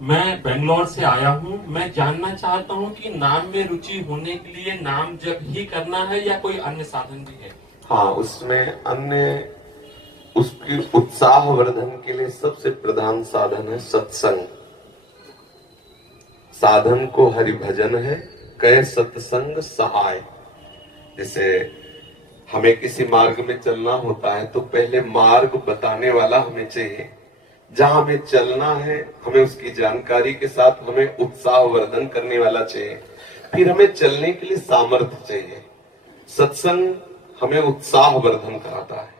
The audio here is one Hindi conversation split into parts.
मैं बेंगलोर से आया हूँ। मैं जानना चाहता हूँ कि नाम में रुचि होने के लिए नाम जप ही करना है या कोई अन्य साधन भी है। हाँ, उसमें अन्य उसकी उत्साह वर्धन के लिए सबसे प्रधान साधन है सत्संग। साधन को हरि भजन है, कह सत्संग सहाय। जैसे हमें किसी मार्ग में चलना होता है तो पहले मार्ग बताने वाला हमें चाहिए। जहां हमें चलना है हमें उसकी जानकारी के साथ हमें उत्साह वर्धन करने वाला चाहिए। फिर हमें चलने के लिए सामर्थ्य चाहिए। सत्संग हमें उत्साह वर्धन कराता है।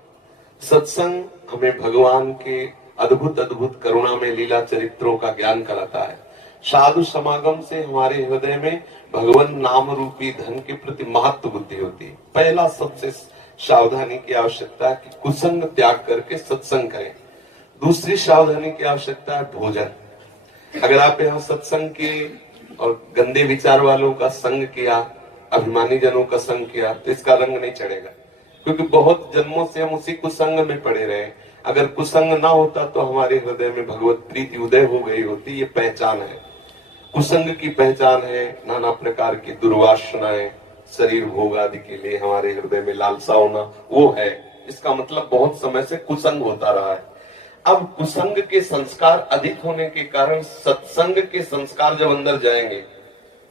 सत्संग हमें भगवान के अद्भुत अद्भुत करुणा में लीला चरित्रों का ज्ञान कराता है। साधु समागम से हमारे हृदय में भगवान नाम रूपी धन के प्रति महत्व बुद्धि होती है। पहला सबसे सावधानी की आवश्यकता है कि कुसंग त्याग करके सत्संग करें। दूसरी सावधानी की आवश्यकता है भोजन। अगर आप यहाँ सत्संग की और गंदे विचार वालों का संग किया, अभिमानी जनों का संग किया, तो इसका रंग नहीं चढ़ेगा। क्योंकि बहुत जन्मों से हम उसी कुसंग में पड़े रहे। अगर कुसंग ना होता तो हमारे हृदय में भगवत प्रीति उदय हो गई होती। ये पहचान है। कुसंग की पहचान है नाना प्रकार की दुर्वासनाएं, शरीर भोग आदि के लिए हमारे हृदय में लालसा होना, वो है। इसका मतलब बहुत समय से कुसंग होता रहा है। अब कुसंग के संस्कार अधिक होने के कारण सत्संग के संस्कार जब अंदर जाएंगे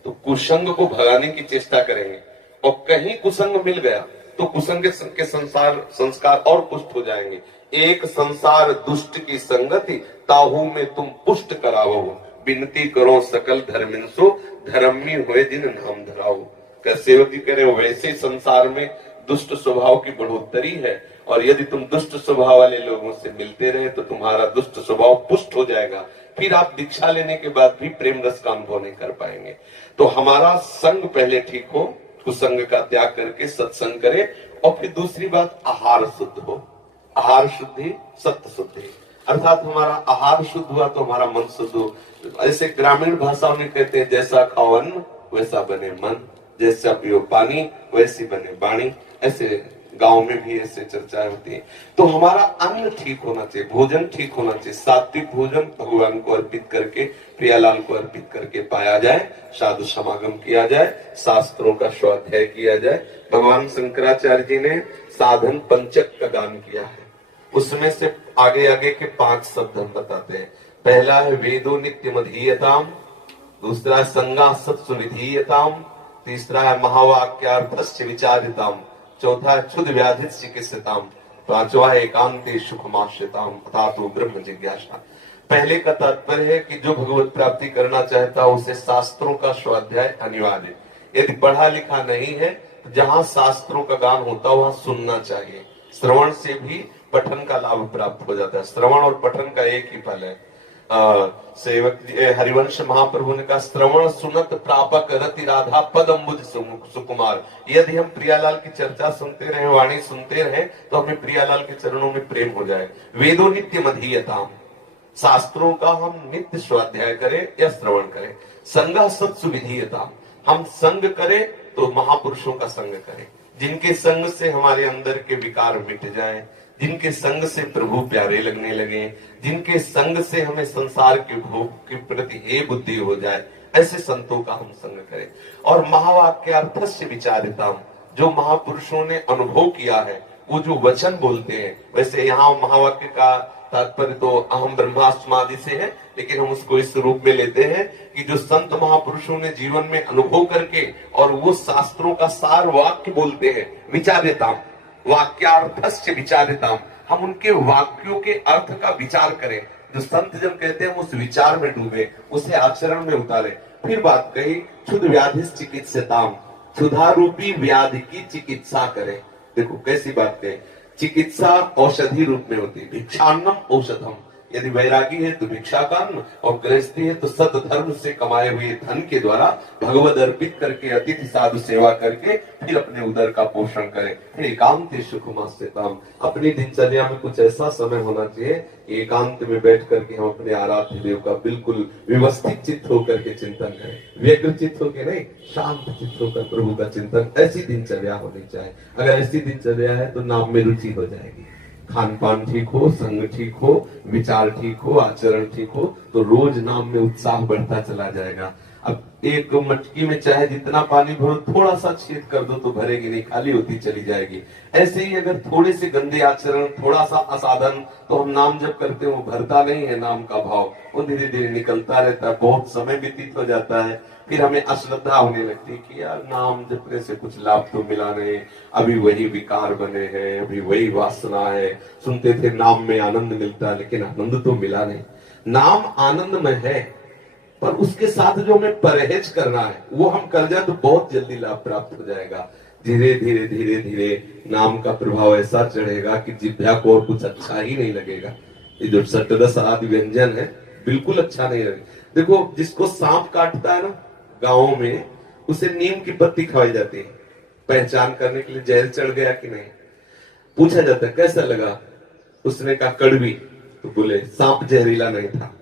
तो कुसंग को भगाने की चेष्टा करेंगे। और कहीं कुसंग मिल गया तो कुसंग के संस्कार और पुष्ट हो जाएंगे। एक संसार दुष्ट की संगति, ताहू में तुम पुष्ट करावो। विनती करो सकल धर्मिंसो, धर्मी हुए दिन नाम धराओ। कर सेवक जी कह रहे हो वैसे संसार में दुष्ट स्वभाव की बढ़ोतरी है, और यदि तुम दुष्ट स्वभाव वाले लोगों से मिलते रहे तो तुम्हारा दुष्ट स्वभाव पुष्ट हो जाएगा। फिर आप दीक्षा लेने के बाद भी प्रेम रस का अनुभव नहीं कर पाएंगे। तो हमारा संग पहले ठीक हो, कुसंग का त्याग करके सत्संग करे। और फिर दूसरी बात, आहार शुद्ध हो। आहार शुद्धि सत्य शुद्धि, अर्थात हमारा आहार शुद्ध हुआ तो हमारा मन शुद्ध हो। ऐसे ग्रामीण भाषाओं में कहते हैं, जैसा खाओ अन्न वैसा बने मन, जैसा पियो पानी वैसी बने वाणी। ऐसे गांव में भी ऐसे चर्चाएं होती है। तो हमारा अन्न ठीक होना चाहिए, भोजन ठीक होना चाहिए। सात्विक भोजन भगवान को अर्पित करके, प्रियालाल को अर्पित करके पाया जाए। साधु समागम किया जाए, शास्त्रों का स्वाध्याय किया जाए। भगवान शंकराचार्य जी ने साधन पंचक का गान किया है। उसमें से आगे आगे के 5 शब्द हम बताते हैं। पहला है वेदो नित्य मधीयताम, दूसरा है संगा सत्सु निधीयताम, तीसरा है महावाक्यार्थस्य विचारिताम, चौथा है क्षुद व्याधित चिकित्सिताम, पांचवा है एकांते सुखमाश्रिताम अथातो ब्रह्म जिज्ञासा। पहले का तात्पर्य है कि जो भगवत प्राप्ति करना चाहता है उसे शास्त्रों का स्वाध्याय अनिवार्य। यदि पढ़ा लिखा नहीं है तो जहां शास्त्रों का गान होता है वहां सुनना चाहिए। श्रवण से भी पठन का लाभ प्राप्त हो जाता है। श्रवण और पठन का एक ही फल है। सेवक हरिवंश महाप्रभु ने कहा, श्रवण सुनत प्रापक रति राधा पद अम्बुज सुकुमार। यदि हम प्रियालाल की चर्चा सुनते रहे, वाणी सुनते रहे, तो हमें प्रियालाल के चरणों में प्रेम हो जाए। वेदो नित्य मधीयताम, शास्त्रों का हम नित्य स्वाध्याय करें या श्रवण करें। संगा सत्सु विधीयताम, हम संग करें तो महापुरुषों का संग करें, जिनके संग से हमारे अंदर के विकार मिट जाएं, जिनके संग से प्रभु प्यारे लगने लगे, जिनके संग से हमें संसार के भोग के प्रति हे बुद्धि हो जाए, ऐसे संतों का हम संग करें। और महावाक्यार्थस्य विचारिताम, जो महापुरुषों ने अनुभव किया है, वो जो वचन बोलते हैं। वैसे यहाँ महावाक्य का तात्पर्य तो अहम ब्रह्मास्मादि से है, लेकिन हम उसको इस रूप में लेते हैं कि जो संत महापुरुषों ने जीवन में अनुभव करके और वो शास्त्रों का सार वाक्य बोलते हैं, विचारिताम, वाक्यार्थस्य विचारिताम, हम उनके वाक्यों के अर्थ का विचार करें। जो संत जब कहते हैं उस विचार में डूबे, उसे आचरण में उतारे। फिर बात कही, क्षुद व्याधि चिकित्सिताम, क्षुधा रूपी व्याधि की चिकित्सा करें। देखो कैसी बात है, चिकित्सा औषधि रूप में होती है। भिक्षान्नम औषधम, यदि वैरागी है तो भिक्षा का अन्न, और गृहस्थी है तो सत धर्म से कमाए हुए धन के द्वारा भगवद अर्पित करके अतिथि साधु सेवा करके फिर अपने उदर का पोषण करें। फिर एकांत सुखमास्यताम, अपनी दिनचर्या में कुछ ऐसा समय होना चाहिए एकांत में बैठ करके हम अपने आराध्य देव का बिल्कुल व्यवस्थित चित्त होकर के चिंतन करें। व्यग्र चित्त होकर नहीं, शांत चित्त होकर प्रभु का चिंतन। ऐसी दिनचर्या होनी चाहिए। अगर ऐसी दिनचर्या है तो नाम में रुचि हो जाएगी। खान पान ठीक हो, संग ठीक हो, विचार ठीक हो, आचरण ठीक हो, तो रोज नाम में उत्साह बढ़ता चला जाएगा। अब एक मटकी में चाहे जितना पानी भरो, थोड़ा सा छेद कर दो तो भरेगी नहीं, खाली होती चली जाएगी। ऐसे ही अगर थोड़े से गंदे आचरण, थोड़ा सा असाधन, तो हम नाम जब करते हैं वो भरता नहीं है नाम का भाव, वो धीरे धीरे निकलता रहता है। बहुत समय व्यतीत हो जाता है, फिर हमें अश्रद्धा होने लगती है कि यार नाम जपने से कुछ लाभ तो मिला नहीं, अभी वही विकार बने हैं, अभी वही वासना है। सुनते थे नाम में आनंद मिलता है, लेकिन आनंद तो मिला नहीं। नाम आनंद में है, पर उसके साथ जो हमें परहेज करना है वो हम कर जाए तो बहुत जल्दी लाभ प्राप्त हो जाएगा। धीरे धीरे धीरे धीरे नाम का प्रभाव ऐसा चढ़ेगा कि जिह्वा को और कुछ अच्छा ही नहीं लगेगा। ये जो सटरस आदि व्यंजन है बिल्कुल अच्छा नहीं लगेगा। देखो, जिसको सांप काटता है ना गाँव में, उसे नीम की पत्ती खवाई जाती है पहचान करने के लिए जहर चढ़ गया कि नहीं। पूछा जाता है कैसा लगा, उसने कहा कड़वी, तो बोले सांप जहरीला नहीं था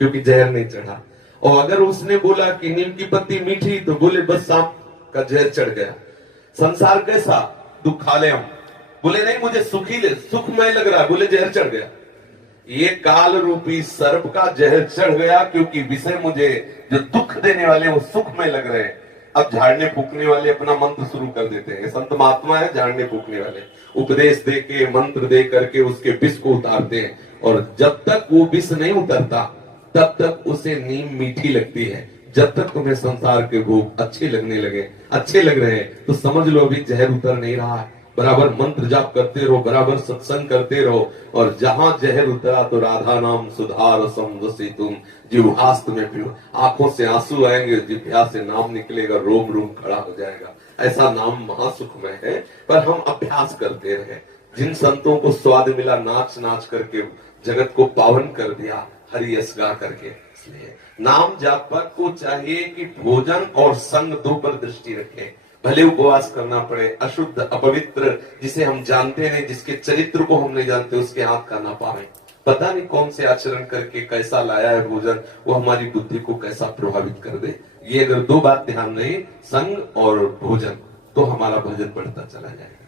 क्योंकि जहर नहीं चढ़ा। और अगर उसने बोला कि नीम की पत्ती मीठी, तो बोले बस सांप का जहर चढ़ गया। संसार कैसा, दुखालयम, बोले नहीं मुझे सुखी ले, सुखमय लग रहा है, बोले जहर चढ़ गया। ये काल रूपी सर्प का जहर चढ़ गया, क्योंकि विषय मुझे जो दुख देने वाले वो सुखमय लग रहे हैं। अब झाड़ने फूकने वाले अपना मंत्र शुरू कर देते हैं। संत महात्मा है झाड़ने फूकने वाले, उपदेश दे के, मंत्र दे करके उसके विष को उतारते हैं। और जब तक वो विष नहीं उतरता तब तक उसे नीम मीठी लगती है। जब तक तुम्हें संसार के भोग अच्छे लग रहे हैं, तो समझ लो अभी जहर उतर नहीं रहा है। बराबर मंत्र जाप करते रहो, बराबर सत्संग करते रहो, और जहां जहर उतरा तो राधा नाम सुधार समसी तुम जिह्वास्त में पियो। आंखों से आंसू आएंगे, जिह्वा से नाम निकलेगा, रोम रोम खड़ा हो जाएगा। ऐसा नाम महासुखमय है, पर हम अभ्यास करते रहे। जिन संतों को स्वाद मिला नाच नाच करके जगत को पावन कर दिया, हरि यश गा करके, इसलिए नाम जापक को चाहिए कि भोजन और संग दो पर दृष्टि रखें। भले उपवास करना पड़े, अशुद्ध अपवित्र जिसे हम जानते नहीं, जिसके चरित्र को हम नहीं जानते, उसके हाथ का ना पावे। पता नहीं कौन से आचरण करके कैसा लाया है भोजन, वो हमारी बुद्धि को कैसा प्रभावित कर दे। ये अगर दो बात ध्यान रहे, संग और भोजन, तो हमारा भजन बढ़ता चला जाएगा।